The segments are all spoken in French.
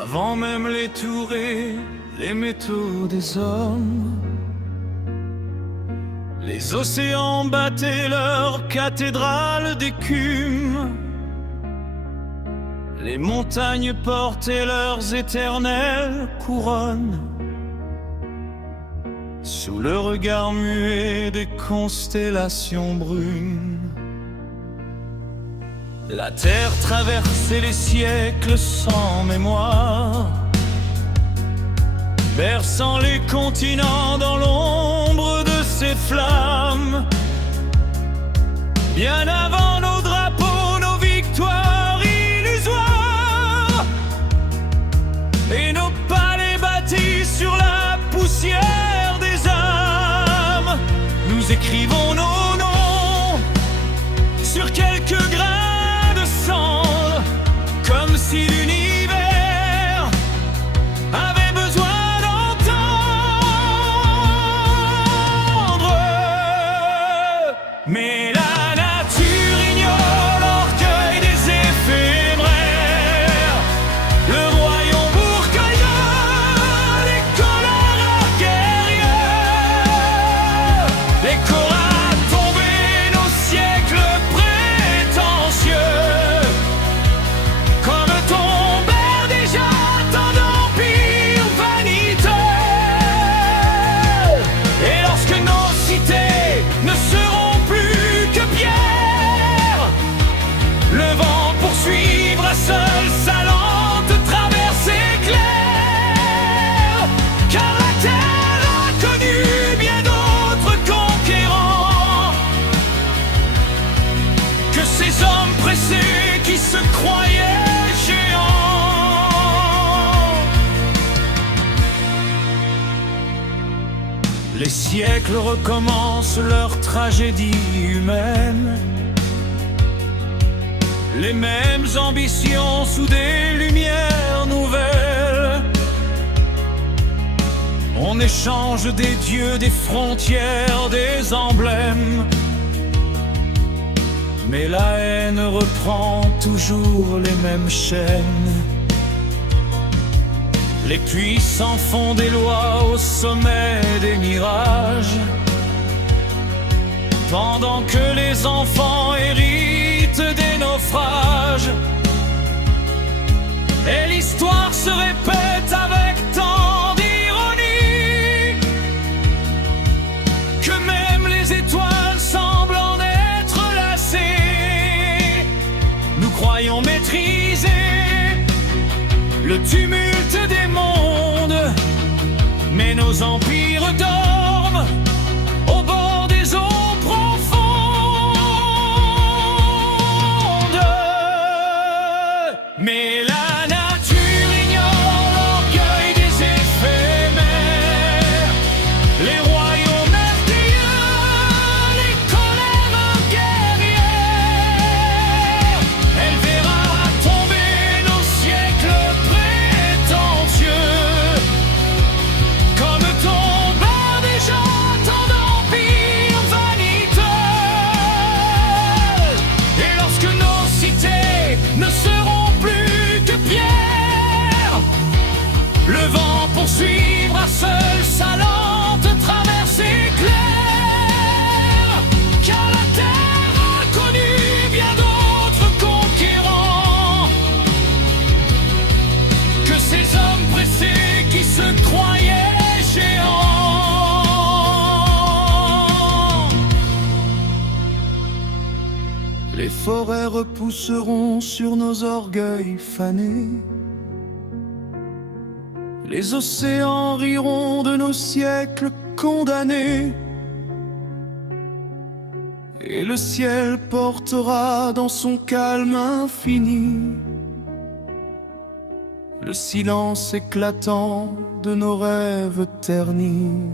Avant même les tours et les métaux des hommes, les océans battaient leur cathédrale d'écume, les montagnes portaient leurs éternelles couronnes, sous le regard muet des constellations brunes. La terre traversait les siècles sans mémoire, berçant les continents dans l'ombre de ses flammes. Bien avant nos drapeaux, nos victoires illusoires, et nos palais bâtis sur la poussière des âmes, nous écrivons nos noms sur quelques grains de cendre, comme si l'univers avait besoin d'entendre. Mais la nature ignore l'orgueil des éphémères, le royaume bourgueilleur, les colères guerrières, les corps tombés, nos siècles prétentieux, comme tombèrent déjà tant d'empires vaniteux. Et lorsque nos cités ne seront plus que pierres, le vent poursuivra seul sa lente traversée claire, car la terre a connu bien d'autres conquérants que ces hommes pressés qui se croyaient géants. Les siècles recommencent leur tragédie humaine, les mêmes ambitions sous des lumières nouvelles. On échange des dieux, des frontières, des emblèmes, mais la haine reprend toujours les mêmes chaînes. Les puissants font des lois au sommet des mirages, pendant que les enfants héritent des naufrages. Et l'histoire se répète avec tant d'ironie que même les étoiles semblent en être lassées. Nous croyons maîtriser le tumulte des mondes, mais nos empires dorment au bord des eaux profondes. Mais la nature ignore l'orgueil des éphémères, les royaumes merveilleux, les colères guerrières. Elle verra tomber nos siècles prétentieux, comme tombèrent déjà tant d'empires vaniteux. Et lorsque nos cités ne seront plus que pierres, le vent poursuivra seul sa lente traversée claire, car la terre a connu bien d'autres conquérants que ces hommes pressés qui se croyaient géants. Les forêts repousseront sur nos orgueils fanés, les océans riront de nos siècles condamnés, et le ciel portera dans son calme infini le silence éclatant de nos rêves ternis.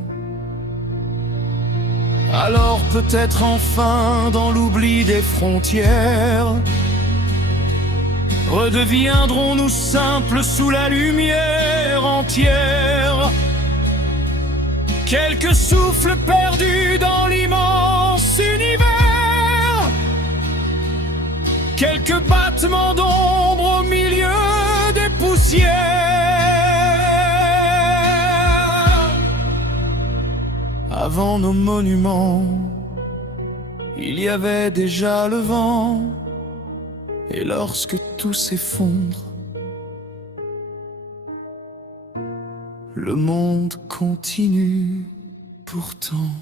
Alors peut-être enfin dans l'oubli des frontières redeviendrons-nous simples sous la lumière entière. Quelques souffles perdus dans l'immense univers, quelques battements d'ombre au milieu des poussières. poussière. Avant nos monuments, il y avait déjà le vent. Et lorsque tout s'effondre, le monde continue pourtant.